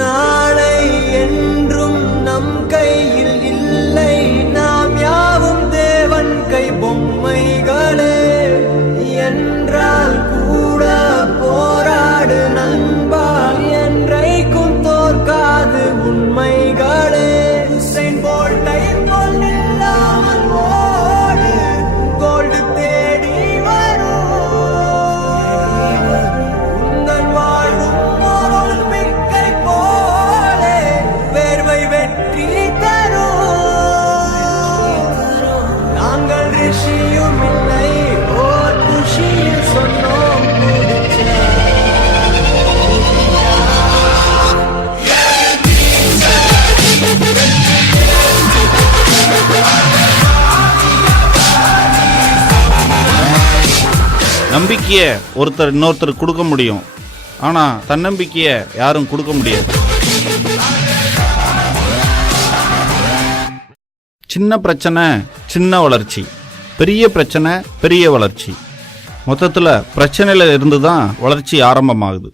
நாளை என்றும் நம் கையில் இல்லை, நாம் யாவும் தேவன் கை பொம்மைகளே. என்றால் கூட போராடு நண்பா, என்றைக்கும் தோற்காது உண்மைகளே. உசைன் போல்ட்டை போல் நில்லாமல் ஓடு, கோல்டு தேடி வரும். உந்தன் வாழும் ஒலிம்பிக்கை போலே வேர்வை வெற்றி தரும். நாங்கள் ரிஷியும் இல்லை, ஓர் குஷியில் சொன்னோம் நம்பிக்கைய ஒருத்தர் இன்னொருத்தர் கொடுக்க முடியும், ஆனா தன்னம்பிக்கைய யாரும் கொடுக்க முடியாது. சின்ன பிரச்சனை சின்ன வளர்ச்சி, பெரிய பிரச்சனை பெரிய வளர்ச்சி. மொத்தத்துல பிரச்சனையில இருந்து தான் வளர்ச்சி ஆரம்பமாகுது.